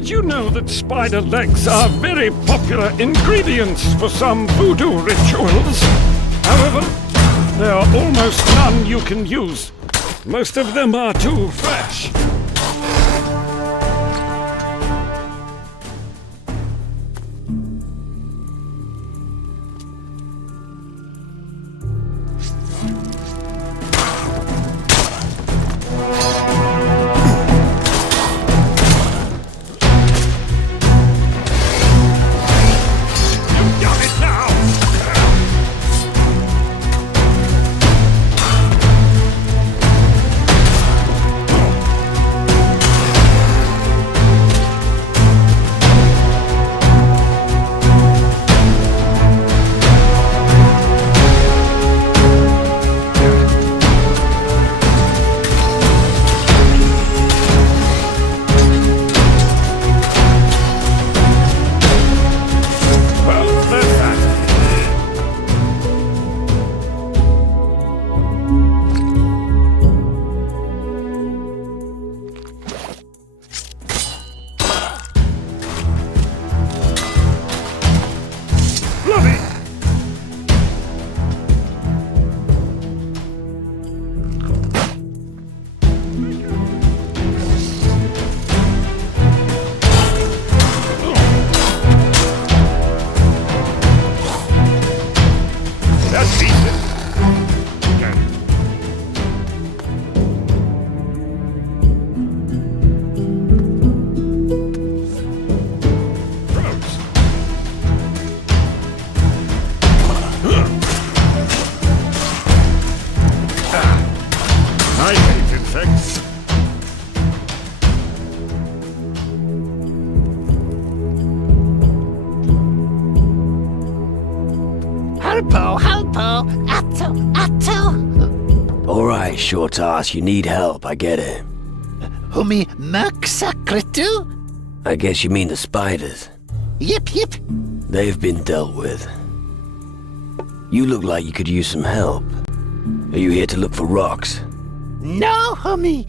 Did you know that spider legs are very popular ingredients for some voodoo rituals? However, there are almost none you can use. Most of them are too fresh. Helpo, atto. Alright, short ass, you need help, I get it. Humi Merksakritu? I guess you mean the spiders. Yip. They've been dealt with. You look like you could use some help. Are you here to look for rocks? No, Humi.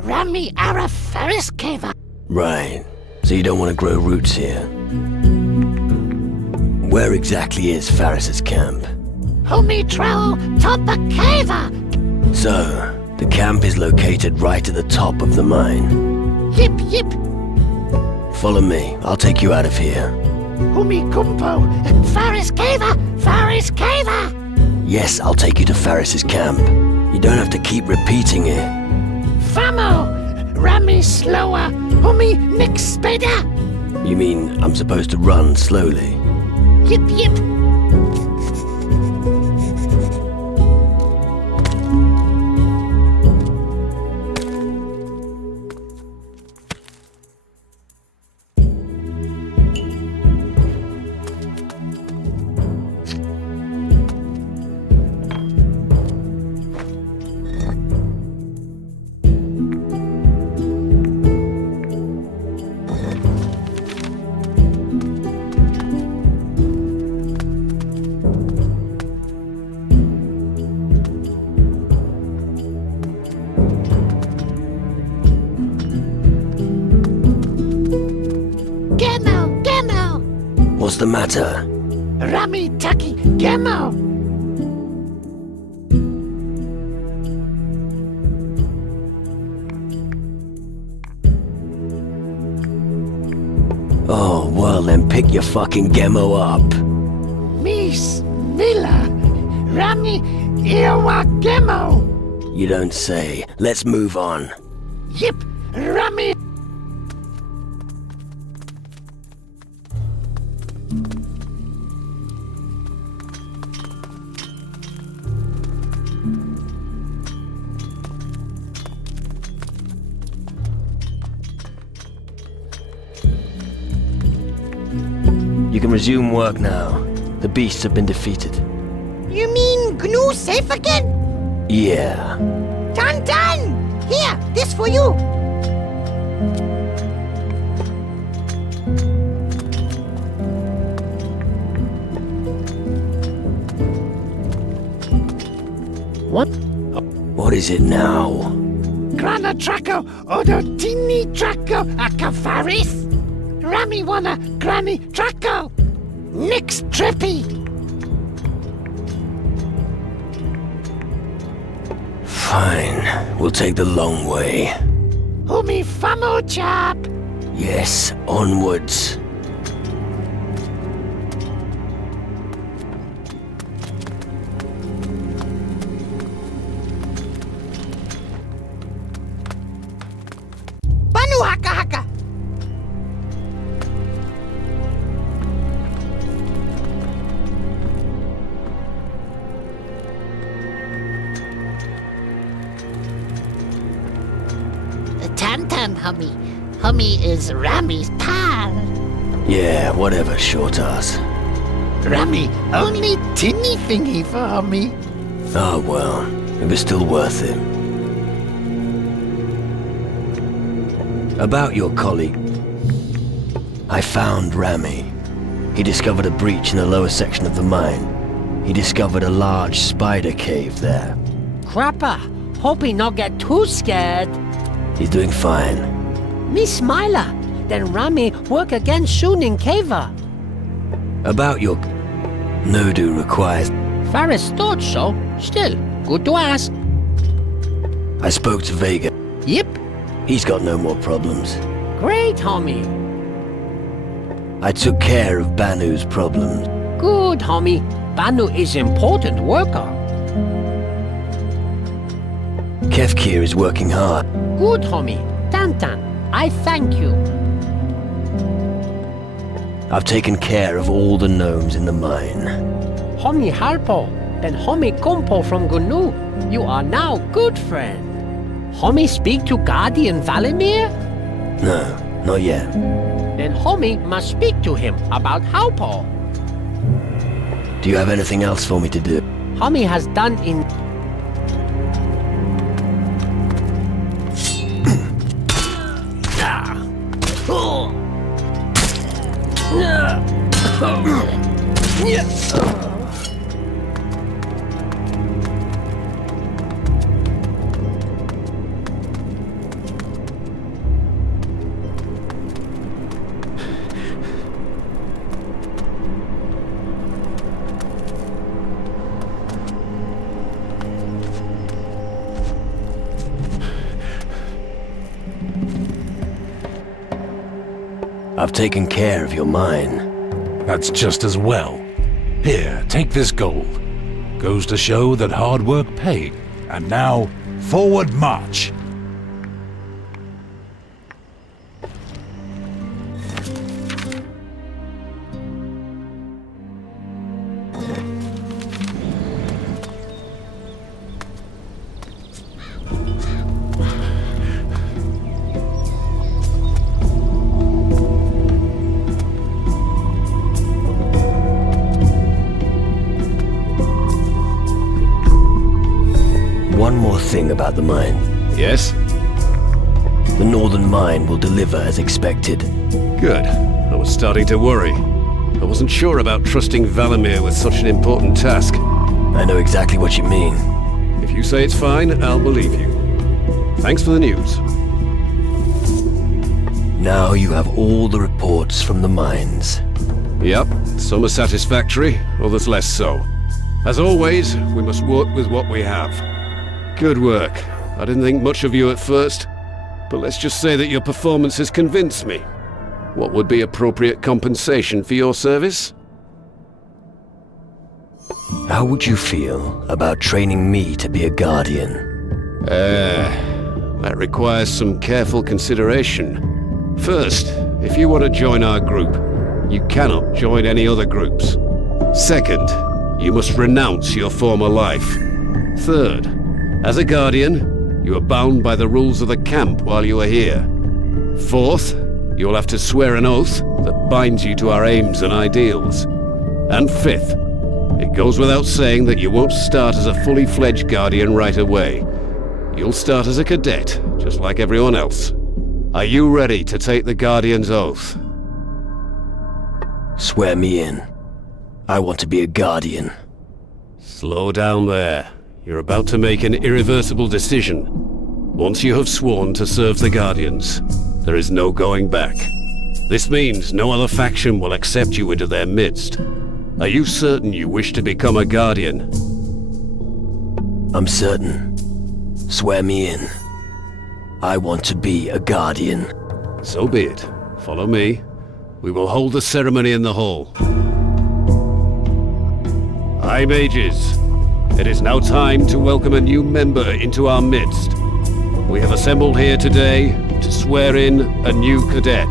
Rami Ara Ferris Cave. Right. So you don't want to grow roots here. Where exactly is Faris's camp? Humi Trao Topa Cava. So, the camp is located right at the top of the mine. Yip. Follow me. I'll take you out of here. Humi Kumpo. Faris Cava. Yes, I'll take you to Faris's camp. You don't have to keep repeating it. Famo. Rami slower. Humi Nick Spider. You mean I'm supposed to run slowly? Yip. What's the matter? Rami Taki Gemo. Oh, well then pick your fucking Gemo up. Miss Mila. Rami Iwa Gemo. You don't say. Let's move on. Yip. Rami. You can resume work now. The beasts have been defeated. You mean GNU safe again? Yeah. Done! Here, this for you! What? What is it now? Grana Traco Odotini Traco Akafaris? Rami wanna Granny Draco. Nix trippy. Fine. We'll take the long way. Humi famo chap. Yes, onwards. Banu haka haka. Tantan, Hummy. Hummy is Rami's pal. Yeah, whatever, short ass. Rami, only tinny thingy for Hummy. Oh well, it was still worth it. About your colleague. I found Rami. He discovered a breach in the lower section of the mine. He discovered a large spider cave there. Crapper, hope he not get too scared. He's doing fine. Me smiler, then Rami work again soon in Cava. About your... Nodu requires... Faris thought so. Still, good to ask. I spoke to Vega. Yep, He's got no more problems. great, homie. I took care of Banu's problems. Good, homie. Banu is important worker. Kefkir is working hard. Good, homie. Tantan, I thank you. I've taken care of all the gnomes in the mine. Homie Harpo, then homie Kumpo from Gunu. You are now good friend. Homie speak to Guardian Valimir? No, not yet. Then homie must speak to him about Halpo. Do you have anything else for me to do? Homie has done in... I've taken care of your mine. That's just as well. Here, take this gold. Goes to show that hard work paid. And now, forward march! One more thing about the mine. Yes? The northern mine will deliver as expected. Good. I was starting to worry. I wasn't sure about trusting Valimir with such an important task. I know exactly what you mean. If you say it's fine, I'll believe you. Thanks for the news. Now you have all the reports from the mines. Yep, some are satisfactory, others less so. As always, we must work with what we have. Good work. I didn't think much of you at first, but let's just say that your performance has convinced me. What would be appropriate compensation for your service? How would you feel about training me to be a guardian? That requires some careful consideration. First, if you want to join our group, you cannot join any other groups. Second, you must renounce your former life. Third, as a guardian, you are bound by the rules of the camp while you are here. Fourth, you will have to swear an oath that binds you to our aims and ideals. And fifth, it goes without saying that you won't start as a fully fledged guardian right away. You'll start as a cadet, just like everyone else. Are you ready to take the Guardian's oath? Swear me in. I want to be a guardian. Slow down there. You're about to make an irreversible decision. Once you have sworn to serve the Guardians, there is no going back. This means no other faction will accept you into their midst. Are you certain you wish to become a Guardian? I'm certain. Swear me in. I want to be a Guardian. So be it. Follow me. We will hold the ceremony in the hall. High Mages, it is now time to welcome a new member into our midst. We have assembled here today to swear in a new cadet.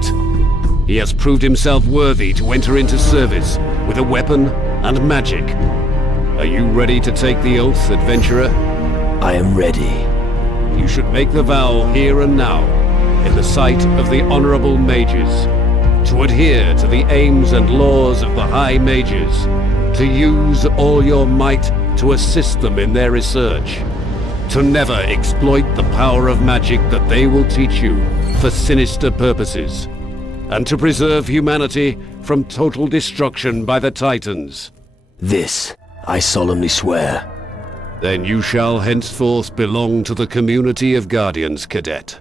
He has proved himself worthy to enter into service with a weapon and magic. Are you ready to take the oath, adventurer? I am ready. You should make the vow here and now, in the sight of the Honorable Mages, to adhere to the aims and laws of the High Mages, to use all your might to assist them in their research, to never exploit the power of magic that they will teach you for sinister purposes, and to preserve humanity from total destruction by the Titans. This, I solemnly swear. Then you shall henceforth belong to the community of Guardians, Cadet.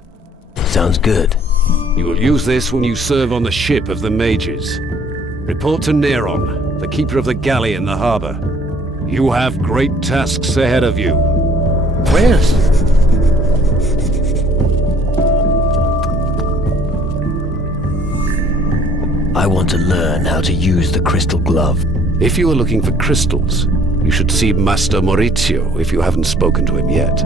Sounds good. You will use this when you serve on the ship of the Mages. Report to Neron, the keeper of the galley in the harbor. You have great tasks ahead of you. Where's... I want to learn how to use the crystal glove. If you are looking for crystals, you should see Master Maurizio if you haven't spoken to him yet.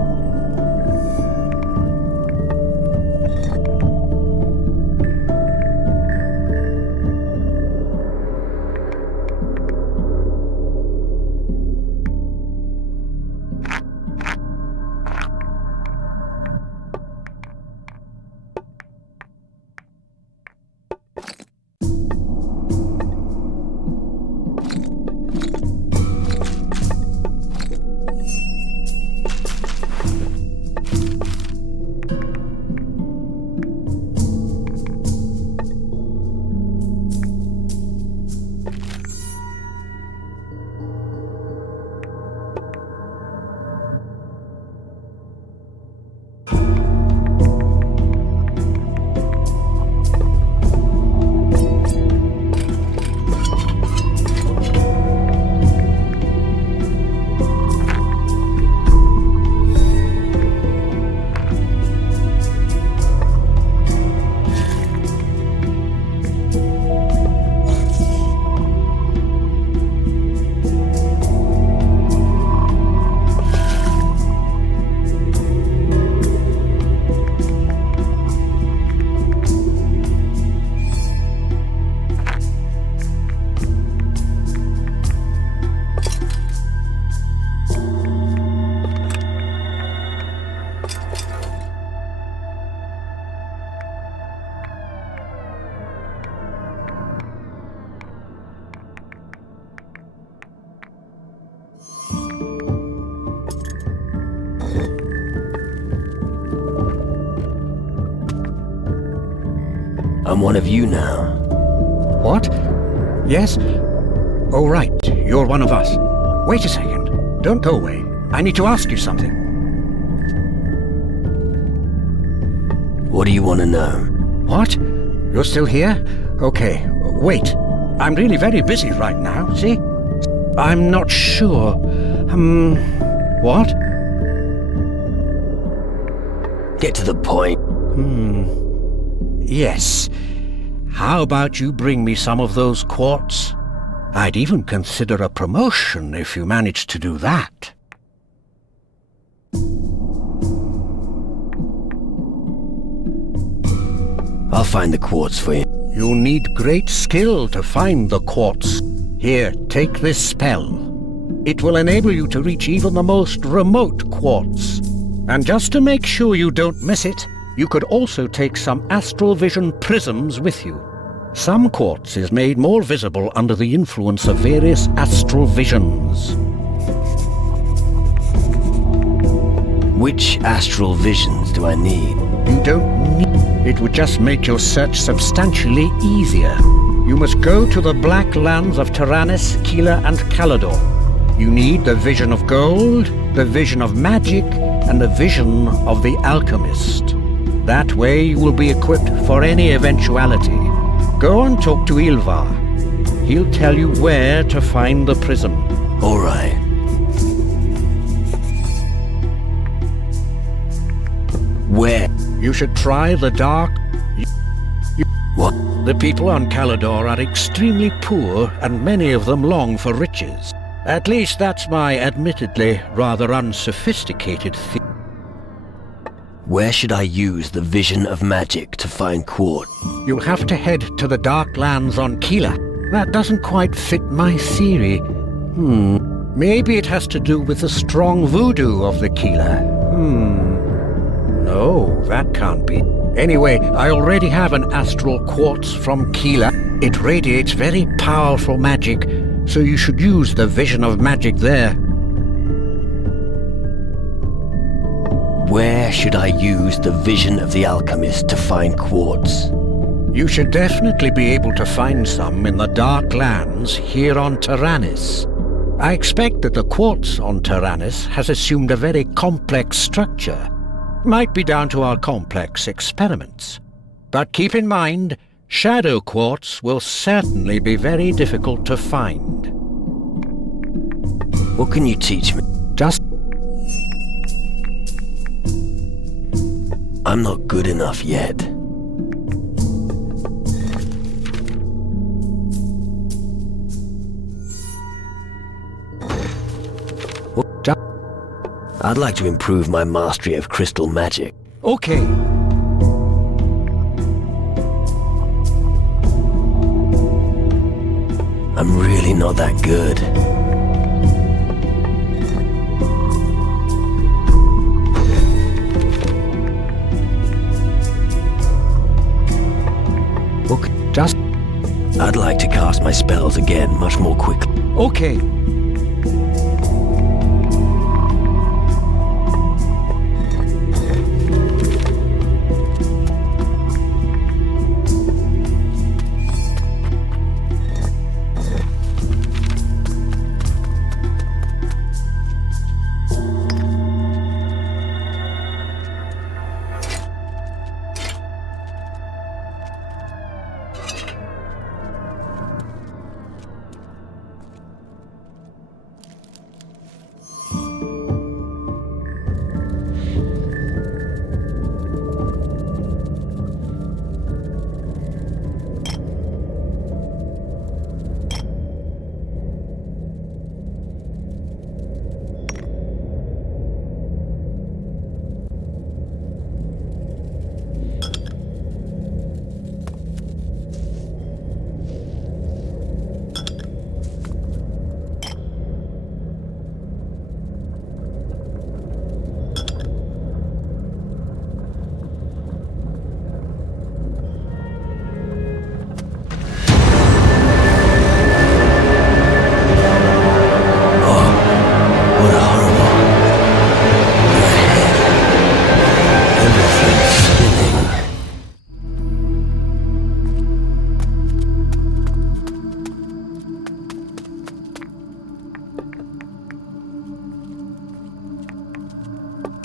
I'm one of you now. What? Yes? Oh, right. You're one of us. Wait a second. Don't go away. I need to ask you something. What do you want to know? What? You're still here? Okay. Wait. I'm really very busy right now, see? I'm not sure. What? Get to the point. Yes. How about you bring me some of those quartz? I'd even consider a promotion if you managed to do that. I'll find the quartz for you. You'll need great skill to find the quartz. Here, take this spell. It will enable you to reach even the most remote quartz. And just to make sure you don't miss it, you could also take some astral vision prisms with you. Some quartz is made more visible under the influence of various astral visions. Which astral visions do I need? You don't need... It would just make your search substantially easier. You must go to the Black Lands of Tyrannus, Keeler, and Calador. You need the vision of gold, the vision of magic, and the vision of the alchemist. That way you will be equipped for any eventuality. Go and talk to Ilvar. He'll tell you where to find the prism. All right. Where? You should try the dark... What? The people on Calador are extremely poor, and many of them long for riches. At least that's my admittedly rather unsophisticated theory. Where should I use the vision of magic to find quartz? You'll have to head to the Dark Lands on Keela. That doesn't quite fit my theory. Maybe it has to do with the strong voodoo of the Keela. No, that can't be. Anyway, I already have an astral quartz from Keela. It radiates very powerful magic, so you should use the vision of magic there. Where should I use the vision of the alchemist to find quartz? You should definitely be able to find some in the Dark Lands here on Tyrannus. I expect that the quartz on Tyrannus has assumed a very complex structure. Might be down to our complex experiments. But keep in mind, shadow quartz will certainly be very difficult to find. What can you teach me? Just... I'm not good enough yet. I'd like to improve my mastery of crystal magic. Okay. I'm really not that good. Just... I'd like to cast my spells again much more quickly. Okay.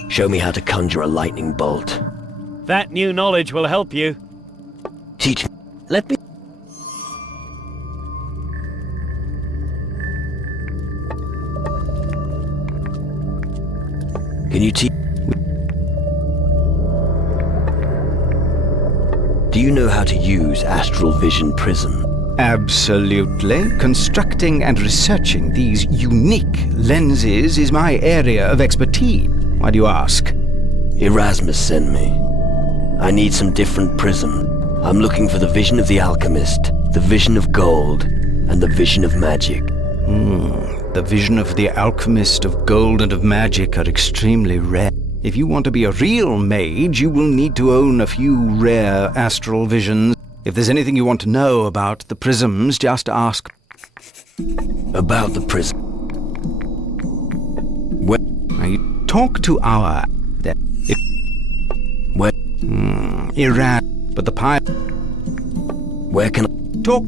Show me how to conjure a lightning bolt. That new knowledge will help you. Teach me. Let me... Can you teach... Do you know how to use astral vision prism? Absolutely. Constructing and researching these unique lenses is my area of expertise. Why do you ask? Erasmus sent me. I need some different prism. I'm looking for the vision of the alchemist, the vision of gold, and the vision of magic. The vision of the alchemist, of gold, and of magic are extremely rare. If you want to be a real mage, you will need to own a few rare astral visions. If there's anything you want to know about the prisms, just ask. About the prism. Where? Now you talk to our... Where? Iran. But the pie... Where can I... Talk...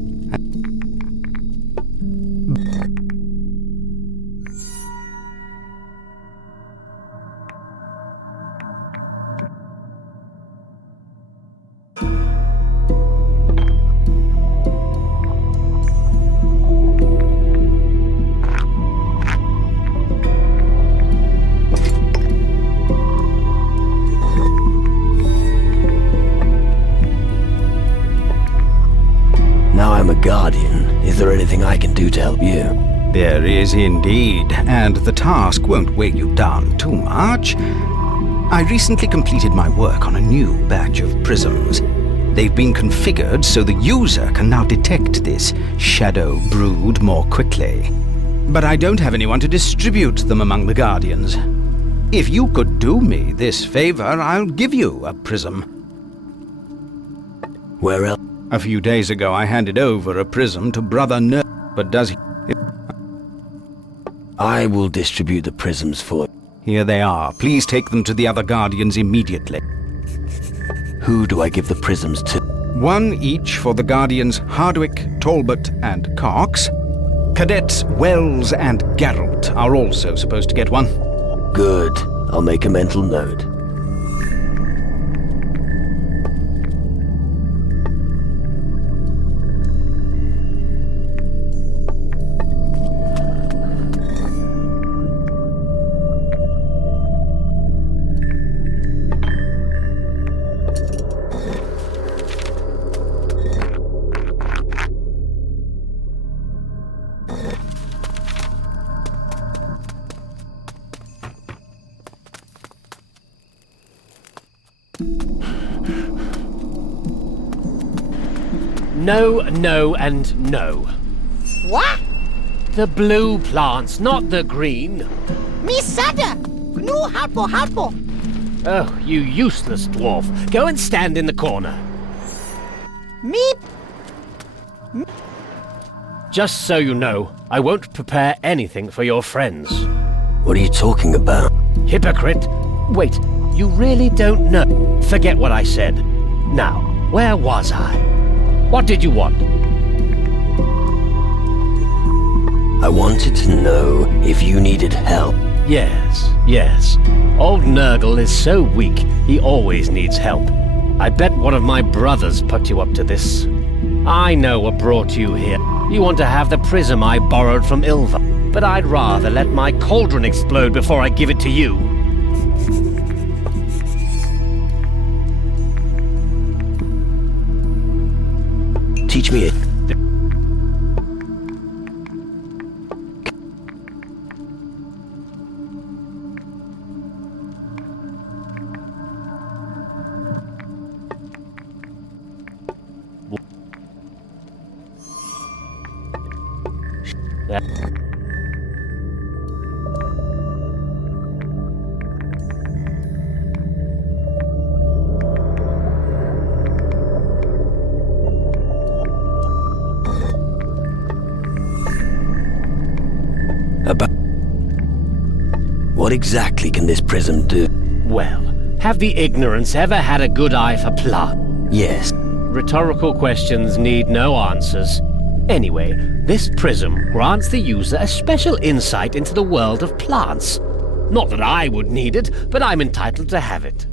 There is indeed, and the task won't weigh you down too much. I recently completed my work on a new batch of prisms. They've been configured so the user can now detect this shadow brood more quickly. But I don't have anyone to distribute them among the Guardians. If you could do me this favor, I'll give you a prism. Where else? A few days ago I handed over a prism to Brother Nerd, but does he... I will distribute the prisms for you. Here they are. Please take them to the other Guardians immediately. Who do I give the prisms to? One each for the Guardians Hardwick, Talbot, and Cox. Cadets Wells and Garrett are also supposed to get one. Good. I'll make a mental note. No, no, and no. What? The blue plants, not the green. Me sada. Gnu harpo. Oh, you useless dwarf. Go and stand in the corner. Me. Just so you know, I won't prepare anything for your friends. What are you talking about? Hypocrite! Wait, you really don't know. Forget what I said. Now, where was I? What did you want? I wanted to know if you needed help. Yes. Old Nurgle is so weak, he always needs help. I bet one of my brothers put you up to this. I know what brought you here. You want to have the prism I borrowed from Ilva, but I'd rather let my cauldron explode before I give it to you. Teach me it. About what exactly can this prism do? Well, have the ignorants ever had a good eye for plant? Yes. Rhetorical questions need no answers. Anyway, this prism grants the user a special insight into the world of plants. Not that I would need it, but I'm entitled to have it.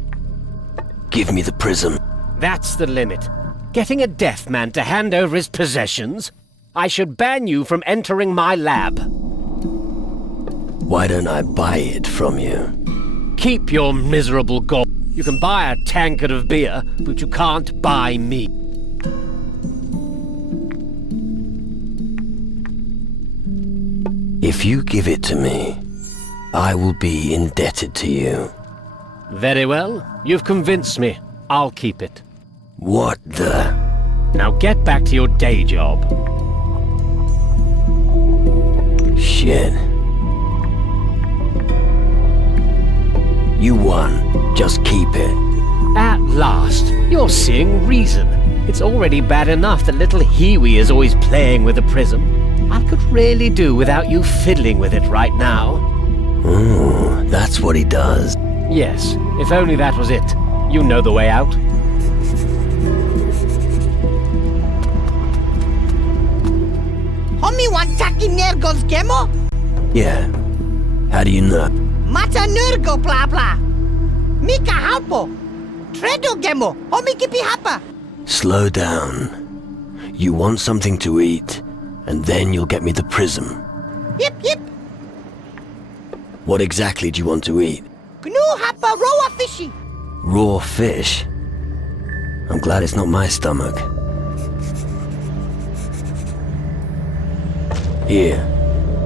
Give me the prism. That's the limit. Getting a deaf man to hand over his possessions? I should ban you from entering my lab. Why don't I buy it from you? Keep your miserable gold. You can buy a tankard of beer, but you can't buy me. If you give it to me, I will be indebted to you. Very well. You've convinced me. I'll keep it. What the? Now get back to your day job. Shit. You won. Just keep it. At last, you're seeing reason. It's already bad enough that little Hiwi is always playing with the prism. I could really do without you fiddling with it right now. Ooh, that's what he does. Yes, if only that was it. You know the way out. Homie want taki Nurgle's gemo? Yeah. How do you know? Mata Nurgle blah blah. Mika halpo. Tredo gemo. Homie kipi hapa. Slow down. You want something to eat, and then you'll get me the prism. Yip. What exactly do you want to eat? Gnu hapa roa fishy. Raw fish? I'm glad it's not my stomach. Here.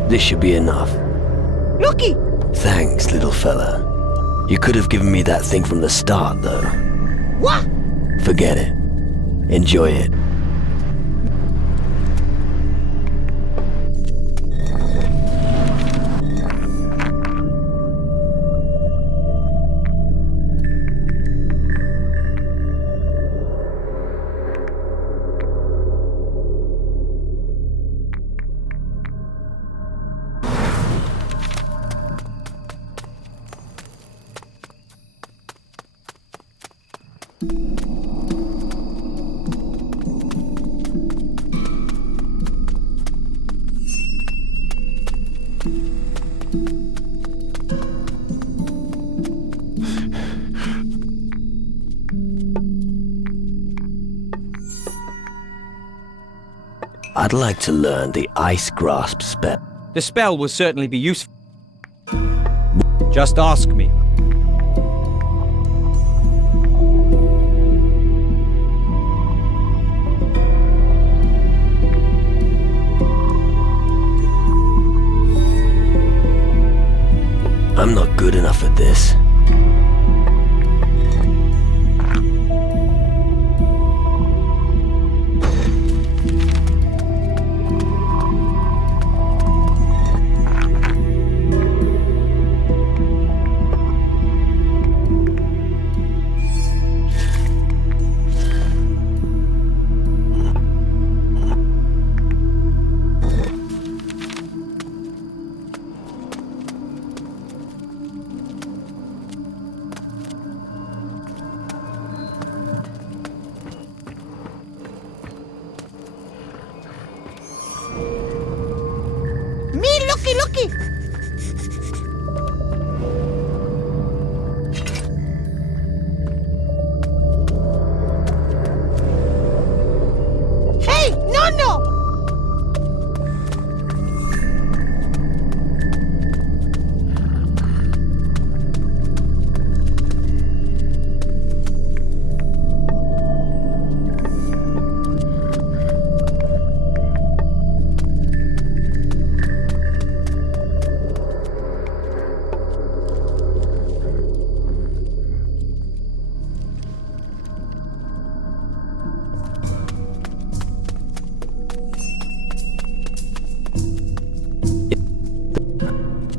This should be enough. Looky! Thanks, little fella. You could have given me that thing from the start, though. What? Forget it. Enjoy it. I'd like to learn the Ice Grasp spell. The spell will certainly be useful. Just ask me. I'm not good enough at this. Looky! Hey, no!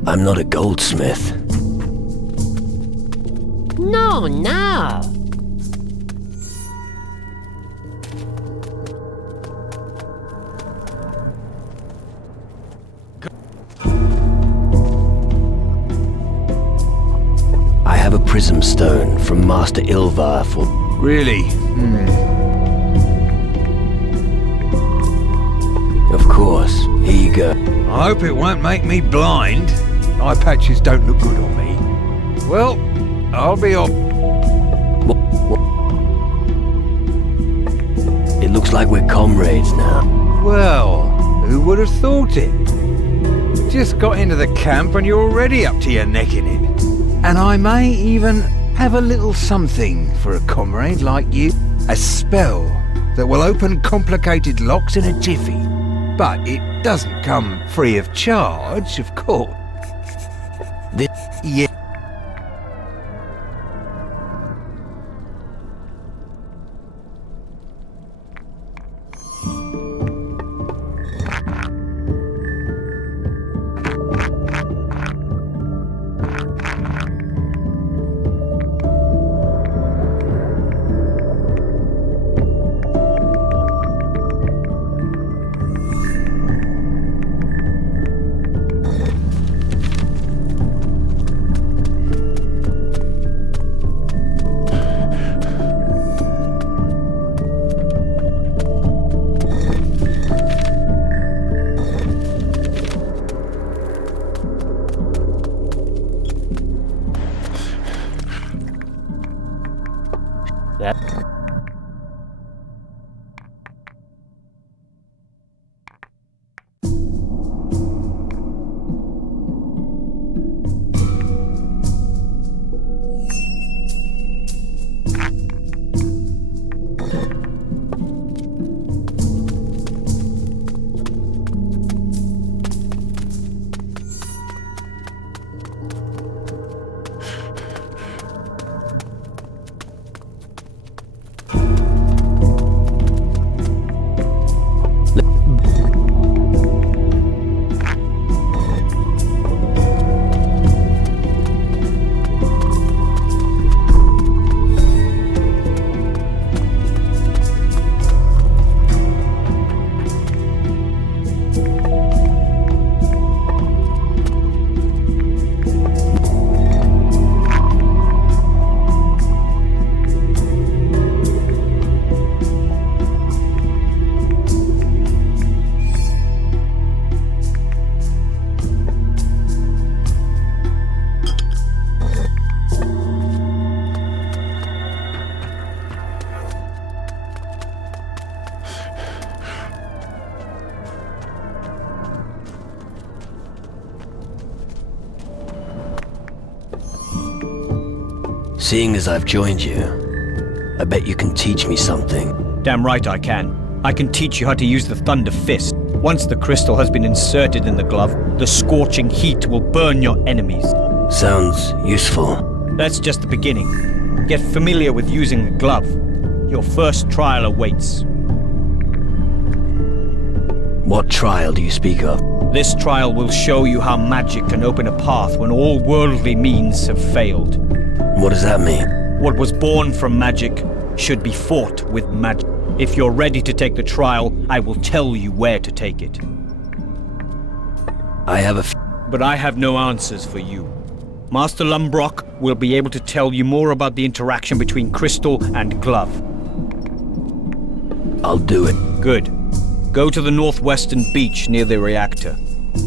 I'm not a goldsmith. No. I have a prism stone from Master Ilvar for... Really? Of course. Here you go. I hope it won't make me blind. Eye patches don't look good on me. Well, I'll be off. It looks like we're comrades now. Well, who would have thought it? Just got into the camp and you're already up to your neck in it. And I may even have a little something for a comrade like you. A spell that will open complicated locks in a jiffy. But it doesn't come free of charge, of course. Yeah. Seeing as I've joined you, I bet you can teach me something. Damn right I can. I can teach you how to use the Thunder Fist. Once the crystal has been inserted in the glove, the scorching heat will burn your enemies. Sounds useful. That's just the beginning. Get familiar with using the glove. Your first trial awaits. What trial do you speak of? This trial will show you how magic can open a path when all worldly means have failed. What does that mean? What was born from magic should be fought with magic. If you're ready to take the trial, I will tell you where to take it. I have But I have no answers for you. Master Lumbrock will be able to tell you more about the interaction between crystal and glove. I'll do it. Good. Go to the northwestern beach near the reactor.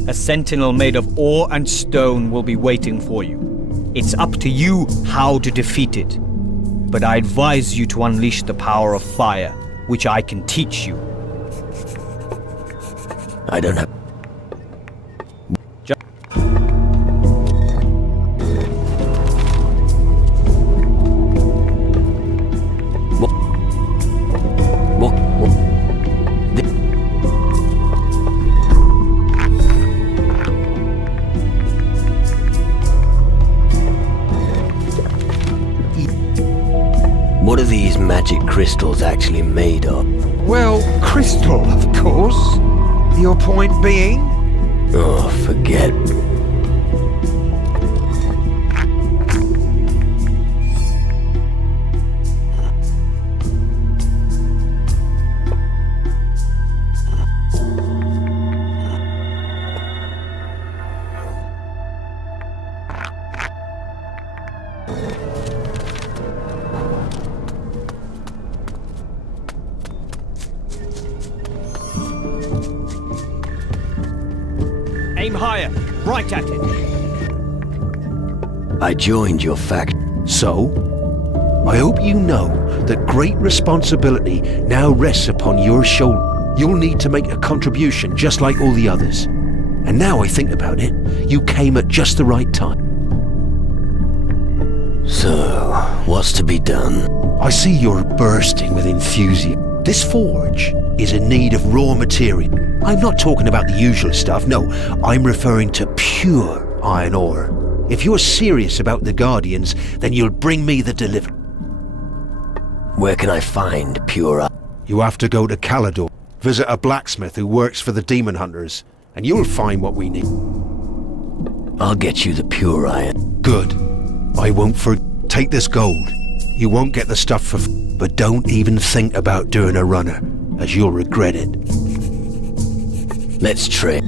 A sentinel made of ore and stone will be waiting for you. It's up to you how to defeat it. But I advise you to unleash the power of fire, which I can teach you. I don't have... What are these magic crystals actually made of? Well, crystal, of course. Your point being? Oh, forget. Aim higher, right at it. I joined your faction. So? I hope you know that great responsibility now rests upon your shoulder. You'll need to make a contribution just like all the others. And now I think about it, you came at just the right time. So, what's to be done? I see you're bursting with enthusiasm. This forge is in need of raw material. I'm not talking about the usual stuff, no. I'm referring to pure iron ore. If you're serious about the Guardians, then you'll bring me the delivery. Where can I find pure iron? You have to go to Calador. Visit a blacksmith who works for the Demon Hunters, and you'll find what we need. I'll get you the pure iron. Good. I won't take this gold. You won't get the stuff for but don't even think about doing a runner, as you'll regret it. Let's trade.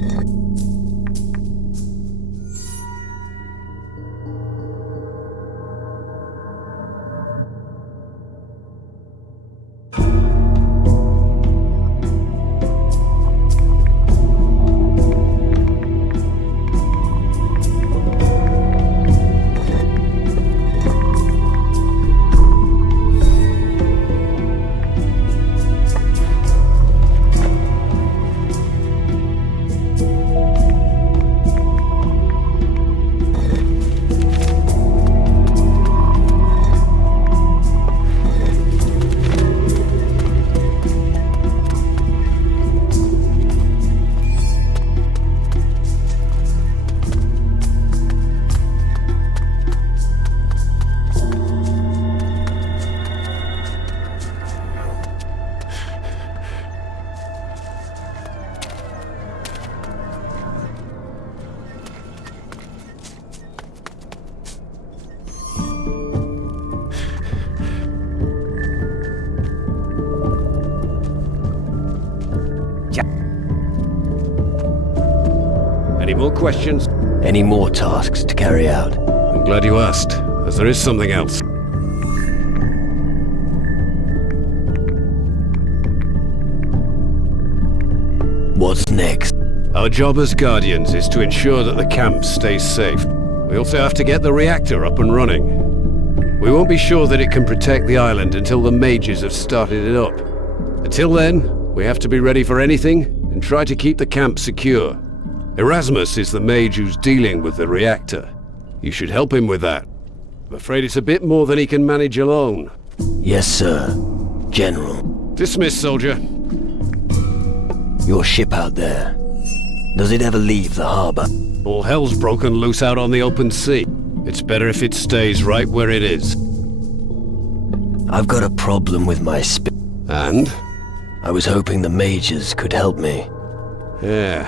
Any more questions? Any more tasks to carry out? I'm glad you asked, as there is something else. What's next? Our job as Guardians is to ensure that the camp stays safe. We also have to get the reactor up and running. We won't be sure that it can protect the island until the mages have started it up. Until then, we have to be ready for anything and try to keep the camp secure. Erasmus is the mage who's dealing with the reactor. You should help him with that. I'm afraid it's a bit more than he can manage alone. Yes, sir. General. Dismiss, soldier. Your ship out there. Does it ever leave the harbor? All hell's broken loose out on the open sea. It's better if it stays right where it is. I've got a problem with my And? I was hoping the mages could help me. Yeah.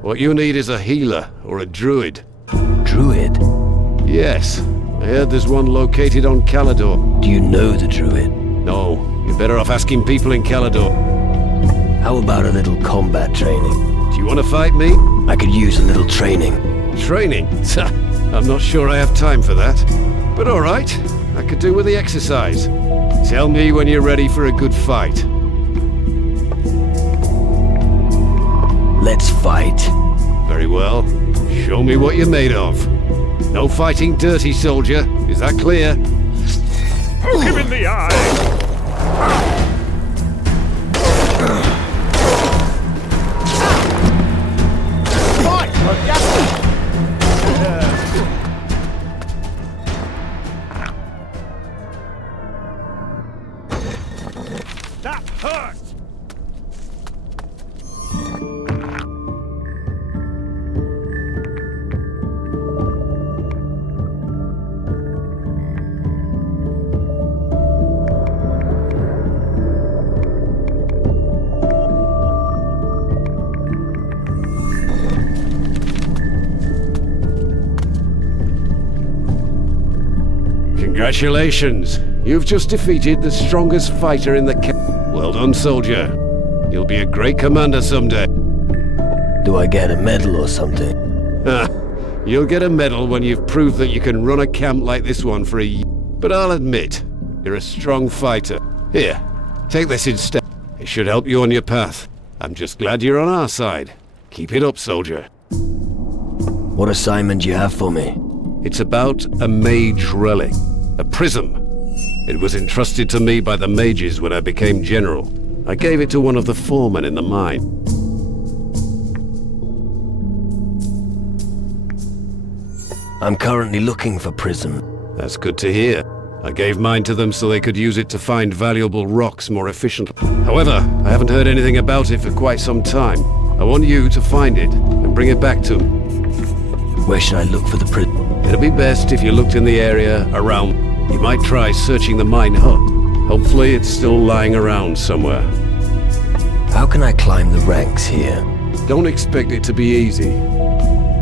What you need is a healer or a druid. Druid? Yes. I heard there's one located on Calador. Do you know the druid? No. You're better off asking people in Calador. How about a little combat training? Do you want to fight me? I could use a little training. Training? I'm not sure I have time for that. But alright. I could do with the exercise. Tell me when you're ready for a good fight. Let's fight. Very well. Show me what you're made of. No fighting dirty, soldier. Is that clear? Poke him in the eye! That hurt! Congratulations. You've just defeated the strongest fighter in the Well done, soldier. You'll be a great commander someday. Do I get a medal or something? You'll get a medal when you've proved that you can run a camp like this one for a year. But I'll admit, you're a strong fighter. Here, take this instead. It should help you on your path. I'm just glad you're on our side. Keep it up, soldier. What assignment do you have for me? It's about a mage relic. A prism. It was entrusted to me by the mages when I became general. I gave it to one of the foremen in the mine. I'm currently looking for prism. That's good to hear. I gave mine to them so they could use it to find valuable rocks more efficiently. However, I haven't heard anything about it for quite some time. I want you to find it and bring it back to me. Where should I look for the prism? It'll be best if you looked in the area around. You might try searching the mine hut. Hopefully it's still lying around somewhere. How can I climb the ranks here? Don't expect it to be easy.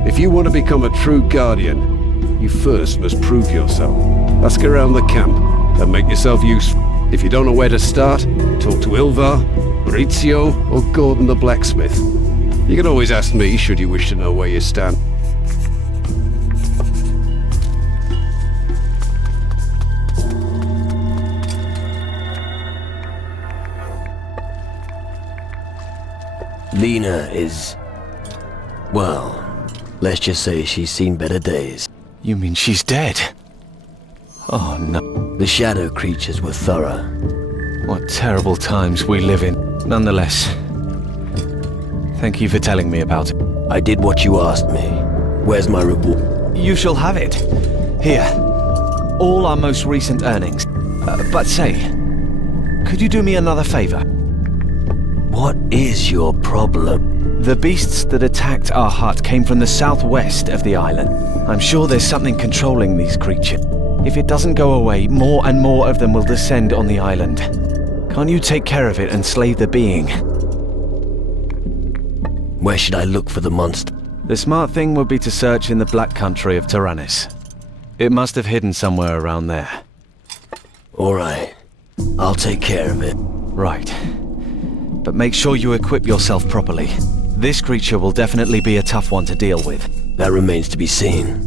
If you want to become a true guardian, you first must prove yourself. Ask around the camp and make yourself useful. If you don't know where to start, talk to Ilvar, Maurizio, or Gordon the blacksmith. You can always ask me should you wish to know where you stand. Lena is... well, let's just say she's seen better days. You mean she's dead? Oh no. The shadow creatures were thorough. What terrible times we live in. Nonetheless, thank you for telling me about it. I did what you asked me. Where's my reward? You shall have it. Here. All our most recent earnings. But say, could you do me another favor? What is your problem? The beasts that attacked our hut came from the southwest of the island. I'm sure there's something controlling these creatures. If it doesn't go away, more and more of them will descend on the island. Can't you take care of it and slay the being? Where should I look for the monster? The smart thing would be to search in the black country of Tyrannus. It must have hidden somewhere around there. All right. I'll take care of it. Right. But make sure you equip yourself properly. This creature will definitely be a tough one to deal with. That remains to be seen.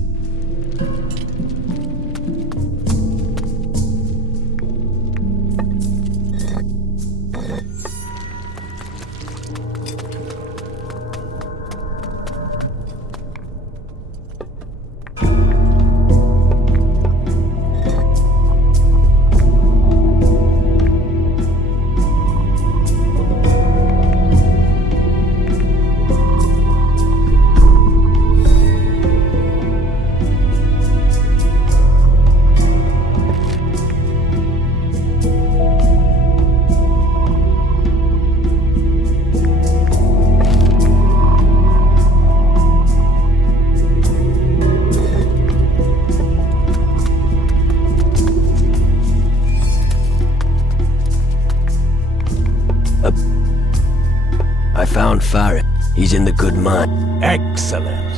found Farid. He's in the good mine. Excellent.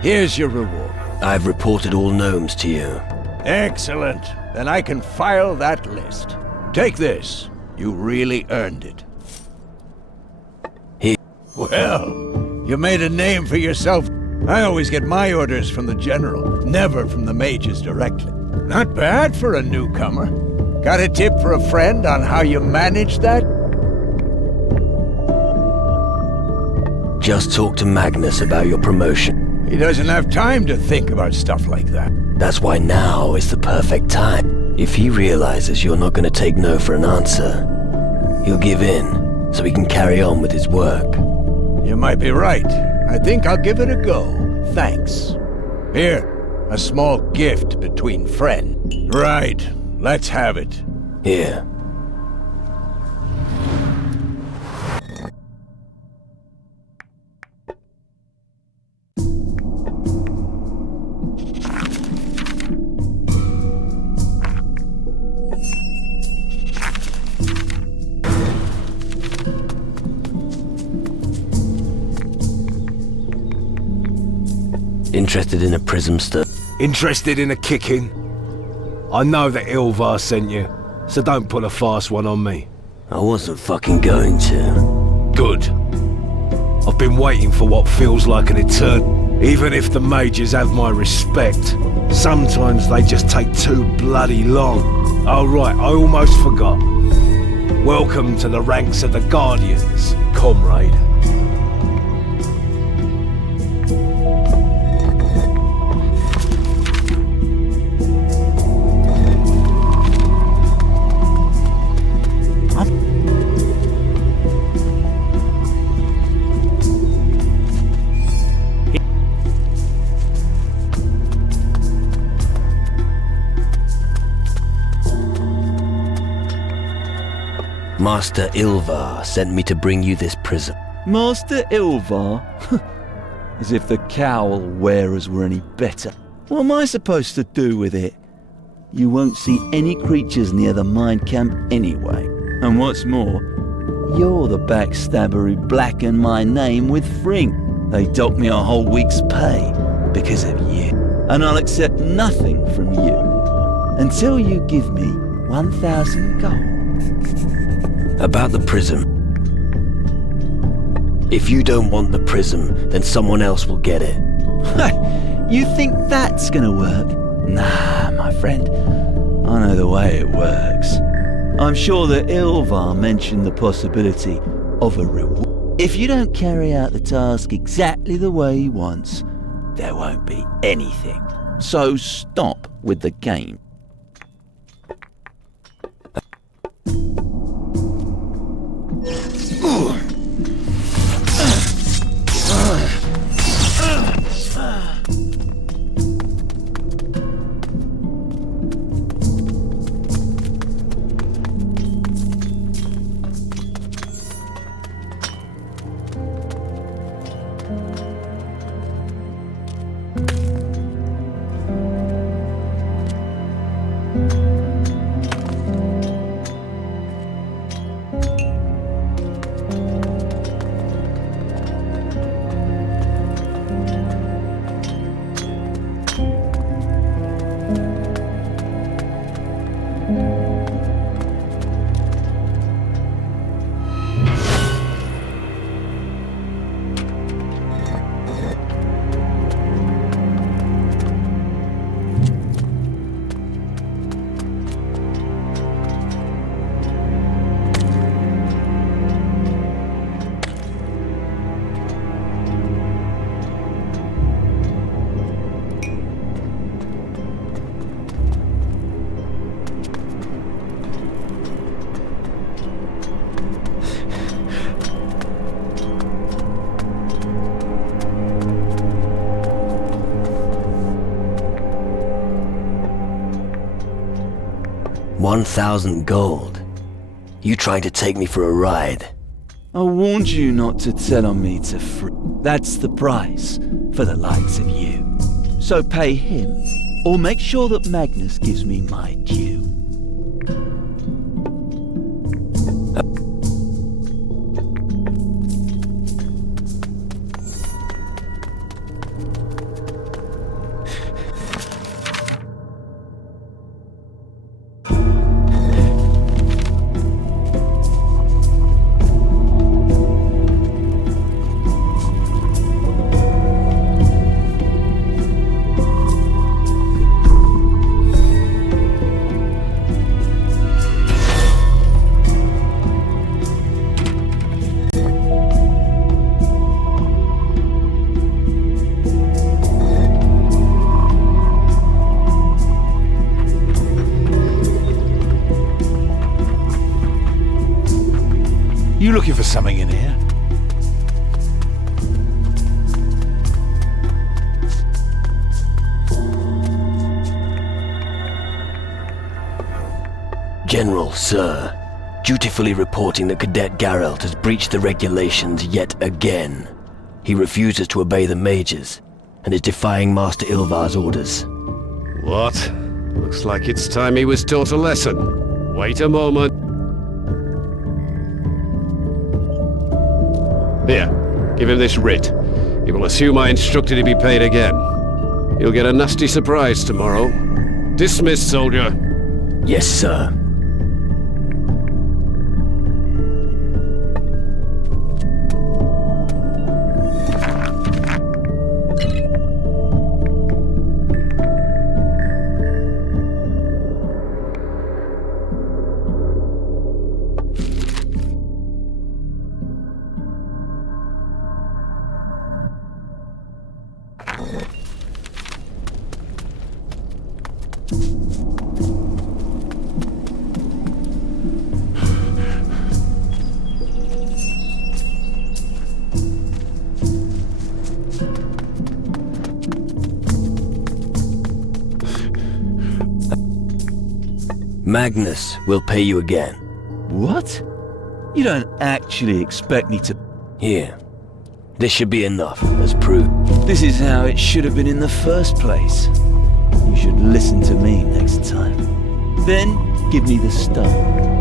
Here's your reward. I've reported all gnomes to you. Excellent. Then I can file that list. Take this. You really earned it. Here. Well, you made a name for yourself. I always get my orders from the general, never from the mages directly. Not bad for a newcomer. Got a tip for a friend on how you manage that? Just talk to Magnus about your promotion. He doesn't have time to think about stuff like that. That's why now is the perfect time. If he realizes you're not going to take no for an answer, he'll give in, so he can carry on with his work. You might be right. I think I'll give it a go. Thanks. Here, a small gift between friends. Right. Let's have it. Here. Interested in a prism stuff? Interested in a kicking? I know that Ilvar sent you, so don't put a fast one on me. I wasn't fucking going to. Good. I've been waiting for what feels like an eternity. Even if the mages have my respect, sometimes they just take too bloody long. Oh right, I almost forgot. Welcome to the ranks of the Guardians, comrade. Master Ilvar sent me to bring you this prism. Master Ilvar? As if the cowl wearers were any better. What am I supposed to do with it? You won't see any creatures near the mine camp anyway. And what's more, you're the backstabber who blackened my name with Frink. They docked me a whole week's pay because of you. And I'll accept nothing from you until you give me 1,000 gold. About the prism. If you don't want the prism, then someone else will get it. You think that's gonna work? Nah, my friend. I know the way it works. I'm sure that Ilvar mentioned the possibility of a reward. If you don't carry out the task exactly the way he wants, there won't be anything. So stop with the game. $1,000 gold. You trying to take me for a ride? I warned you not to tell on me to free. That's the price for the likes of you. So pay him, or make sure that Magnus gives me my due. You looking for something in here? General, sir. Dutifully reporting that Cadet Geralt has breached the regulations yet again. He refuses to obey the mages, and is defying Master Ilvar's orders. What? Looks like it's time he was taught a lesson. Wait a moment. Here, give him this writ. He will assume I instructed he be paid again. You'll get a nasty surprise tomorrow. Dismissed, soldier. Yes, sir. Magnus will pay you again. What? You don't actually expect me to... Here. This should be enough, as proof. This is how it should have been in the first place. You should listen to me next time. Then, give me the stone.